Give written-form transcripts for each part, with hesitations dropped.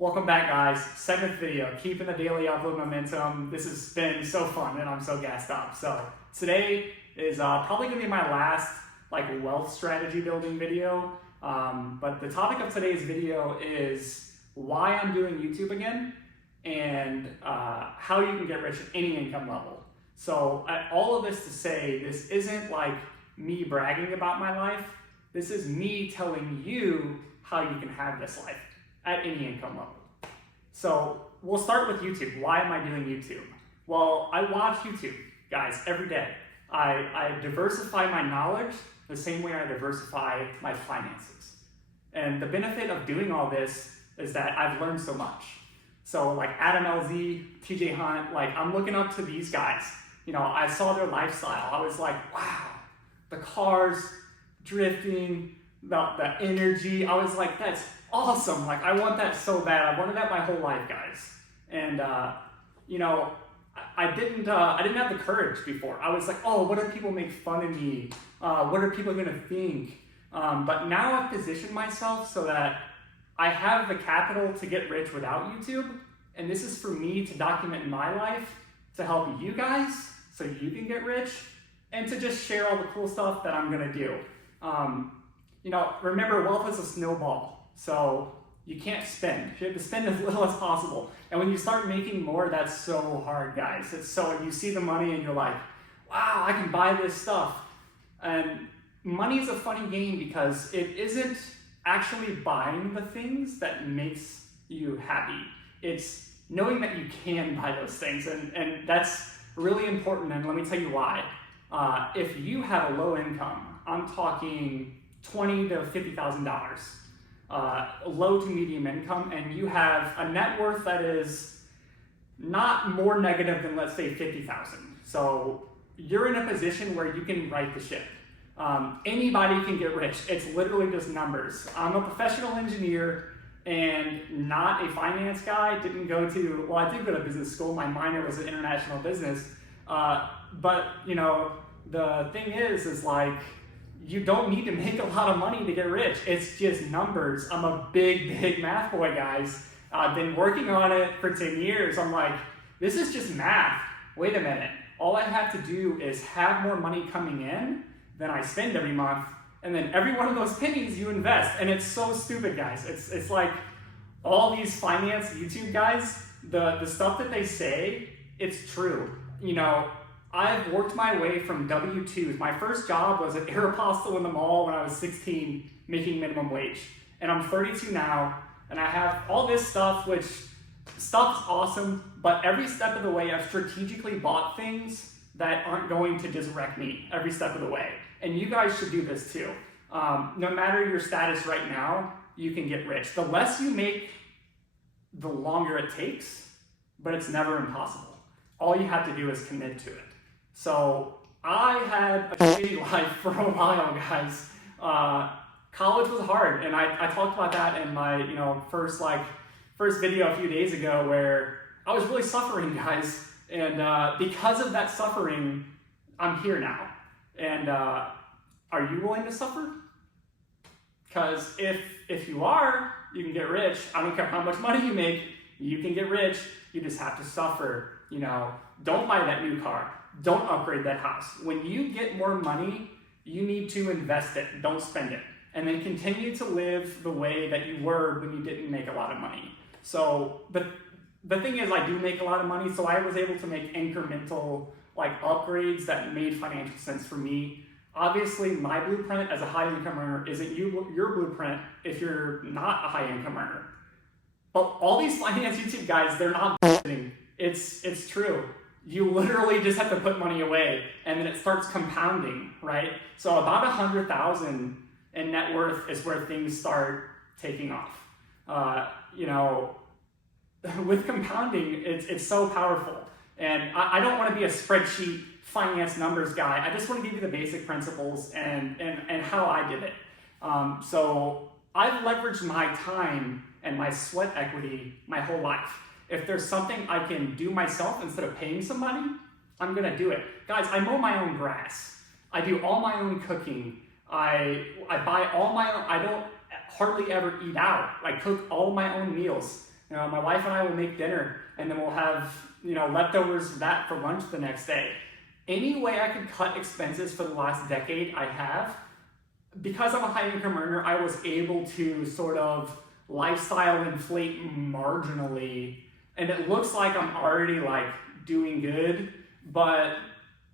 Welcome back, guys. 7th video, keeping the daily upload momentum. This has been so fun and I'm so gassed up. So today is probably gonna be my last wealth strategy building video. But the topic of today's video is why I'm doing YouTube again and how you can get rich at any income level. So all of this to say, this isn't like me bragging about my life. This is me telling you how you can have this life at any income level. So we'll start with YouTube. Why am I doing YouTube? Well, I watch YouTube, guys, every day. I diversify my knowledge the same way I diversify my finances. And the benefit of doing all this is that I've learned so much. So like Adam LZ, TJ Hunt, I'm looking up to these guys. You know, I saw their lifestyle. I was like, wow, the cars, drifting, the energy. I was like, that's awesome. I want that so bad. I wanted that my whole life, guys. And you know, I didn't have the courage before. I was like, oh, what if people make fun of me? What are people gonna think? But now I've positioned myself so that I have the capital to get rich without YouTube. And this is for me to document my life, to help you guys so you can get rich, and to just share all the cool stuff that I'm gonna do. You know, remember, wealth is a snowball. So you can't spend. You have to spend as little as possible. And when you start making more, that's so hard, guys. It's so, you see the money and you're like, wow, I can buy this stuff. And money is a funny game because it isn't actually buying the things that makes you happy. It's knowing that you can buy those things. And that's really important. And let me tell you why. If you have a low income, I'm talking $20,000 to $50,000, low to medium income, and you have a net worth that is not more negative than, let's say, 50,000. So you're in a position where you can right the ship. Anybody can get rich. It's literally just numbers. I'm a professional engineer and not a finance guy. I did go to business school. My minor was in international business. But you know, the thing is you don't need to make a lot of money to get rich. It's just numbers. I'm a big math boy, guys. I've been working on it for 10 years. I'm like, this is just math. Wait a minute. All I have to do is have more money coming in than I spend every month. And then every one of those pennies you invest. And it's so stupid, guys. It's like all these finance YouTube guys, the stuff that they say, it's true. You know, I've worked my way from W-2s. My first job was an Aeropostale in the mall when I was 16, making minimum wage. And I'm 32 now, and I have all this stuff, which stuff's awesome, but every step of the way I've strategically bought things that aren't going to just wreck me every step of the way. And you guys should do this too. No matter your status right now, you can get rich. The less you make, the longer it takes, but it's never impossible. All you have to do is commit to it. So I had a shitty life for a while, guys. College was hard, and I talked about that in my first video a few days ago, where I was really suffering, guys. And because of that suffering, I'm here now. And are you willing to suffer? Because if you are, you can get rich. I don't care how much money you make, you can get rich. You just have to suffer. You know, don't buy that new car. Don't upgrade that house. When you get more money, you need to invest it. Don't spend it. And then continue to live the way that you were when you didn't make a lot of money. So the thing is, I do make a lot of money, so I was able to make incremental upgrades that made financial sense for me. Obviously, my blueprint as a high income earner isn't your blueprint if you're not a high income earner. But all these finance YouTube guys, they're not bullshitting. It's true. You literally just have to put money away, and then it starts compounding, right? So about 100,000 in net worth is where things start taking off. You know, with compounding, it's so powerful. And I don't want to be a spreadsheet finance numbers guy. I just want to give you the basic principles and how I did it. So I've leveraged my time and my sweat equity my whole life. If there's something I can do myself instead of paying somebody, I'm gonna do it. Guys, I mow my own grass. I do all my own cooking. I buy all my own, I don't hardly ever eat out. I cook all my own meals. My wife and I will make dinner, and then we'll have, leftovers of that for lunch the next day. Any way I could cut expenses for the last decade, I have. Because I'm a high income earner, I was able to sort of lifestyle inflate marginally, and it looks like I'm already doing good, but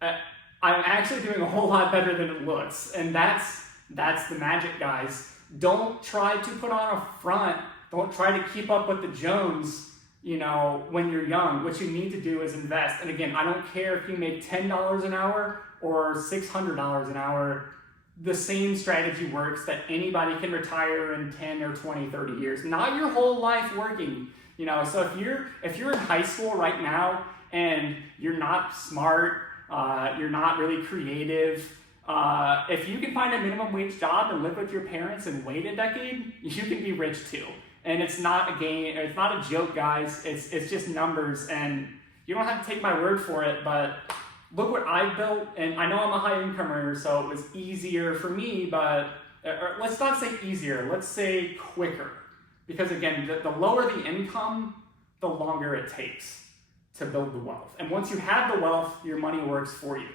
I'm actually doing a whole lot better than it looks, and that's the magic, guys. Don't try to put on a front. Don't try to keep up with the Jones, when you're young. What you need to do is invest. And again, I don't care if you make $10 an hour or $600 an hour. The same strategy works, that anybody can retire in 10 or 20, 30 years. Not your whole life working. So if you're in high school right now and you're not smart, you're not really creative, if you can find a minimum wage job and live with your parents and wait a decade, you can be rich too. And it's not a game, it's not a joke, guys. It's just numbers, and you don't have to take my word for it, but look what I've built. And I know I'm a high income earner, so it was easier for me, but let's not say easier, let's say quicker. Because again, the lower the income, the longer it takes to build the wealth. And once you have the wealth, your money works for you.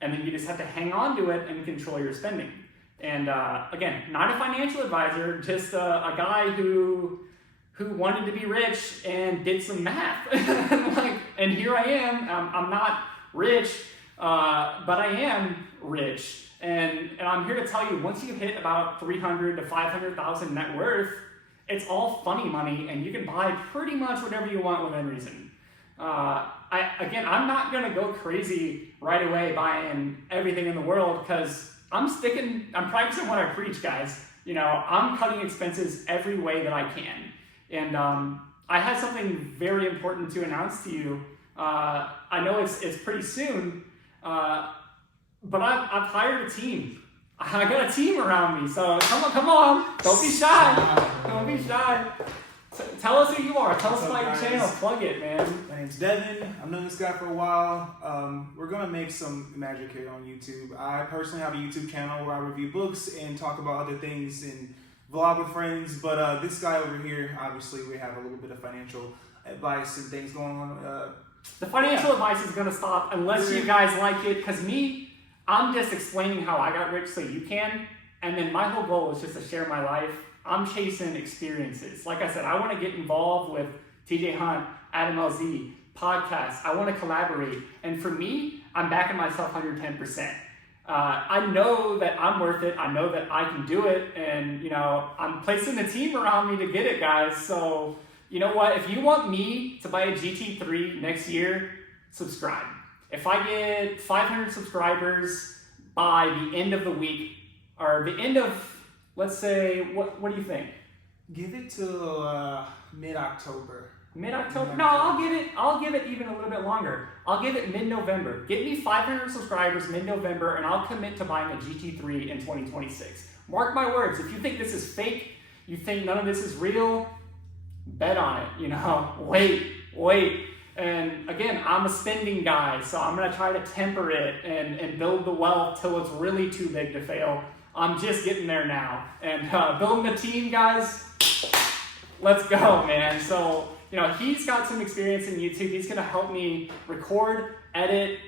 And then you just have to hang on to it and control your spending. And again, not a financial advisor, just a guy who wanted to be rich and did some math. And here I am. I'm not rich, but I am rich. And I'm here to tell you, once you hit about 300 to 500,000 net worth, it's all funny money, and you can buy pretty much whatever you want within reason. I'm not gonna go crazy right away buying everything in the world, because I'm practicing what I preach, guys. I'm cutting expenses every way that I can. And I have something very important to announce to you. I know it's pretty soon, but I've hired a team. I got a team around me, so come on, don't be shy. Don't be shy. Tell us who you are. Tell us about your channel. Plug it, man. My name's Devin. I've known this guy for a while. We're gonna make some magic here on YouTube. I personally have a YouTube channel where I review books and talk about other things and vlog with friends. But this guy over here, obviously, we have a little bit of financial advice and things going on. The financial advice is gonna stop unless you guys like it, because I'm just explaining how I got rich so you can, and then my whole goal is just to share my life. I'm chasing experiences. Like I said, I want to get involved with TJ Hunt, Adam LZ, podcasts. I want to collaborate. And for me, I'm backing myself 110%. I know that I'm worth it. I know that I can do it. And, I'm placing the team around me to get it, guys. So, you know what? If you want me to buy a GT3 next year, subscribe. If I get 500 subscribers by the end of the week, or the end of, let's say, what do you think? Give it to mid-October. Mid-October? No, I'll give it even a little bit longer. I'll give it mid-November. Get me 500 subscribers mid-November, and I'll commit to buying a GT3 in 2026. Mark my words. If you think this is fake, you think none of this is real, bet on it. Wait. And again, I'm a spending guy, so I'm gonna try to temper it and build the wealth till it's really too big to fail. I'm just getting there now. And building the team, guys, let's go, man. So, he's got some experience in YouTube. He's gonna help me record, edit,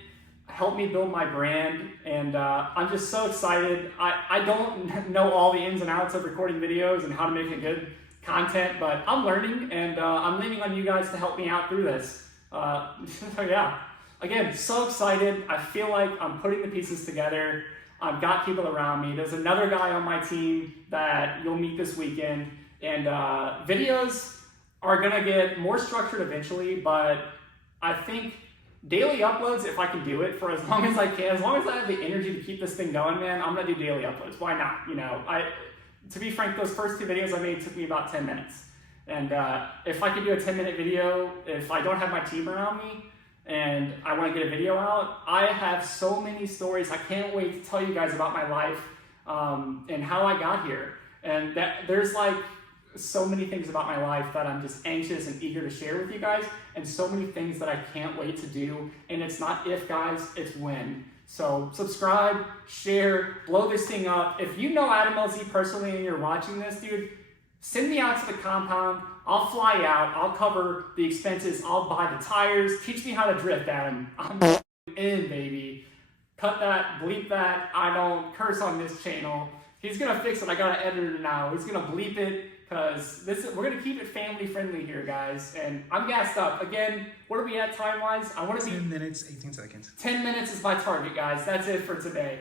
help me build my brand. And I'm just so excited. I don't know all the ins and outs of recording videos and how to make a good content, but I'm learning, and I'm leaning on you guys to help me out through this. Yeah. Again, so excited. I feel like I'm putting the pieces together. I've got people around me. There's another guy on my team that you'll meet this weekend. And videos are going to get more structured eventually, but I think daily uploads, if I can do it for as long as I can, as long as I have the energy to keep this thing going, man, I'm going to do daily uploads. Why not? To be frank, those first 2 videos I made took me about 10 minutes. And if I could do a 10-minute video, if I don't have my team around me and I want to get a video out, I have so many stories. I can't wait to tell you guys about my life and how I got here. And there's so many things about my life that I'm just anxious and eager to share with you guys, and so many things that I can't wait to do. And it's not if, guys, it's when. So subscribe, share, blow this thing up. If you know Adam LZ personally and you're watching this, dude, send me out to the compound. I'll fly out. I'll cover the expenses. I'll buy the tires. Teach me how to drift, Adam. I'm in, baby. Cut that, bleep that. I don't curse on this channel. He's gonna fix it. I got an editor now. He's gonna bleep it because we're gonna keep it family friendly here, guys. And I'm gassed up. Again, what are we at time wise? I want to be 10 minutes, 18 seconds. 10 minutes is my target, guys. That's it for today.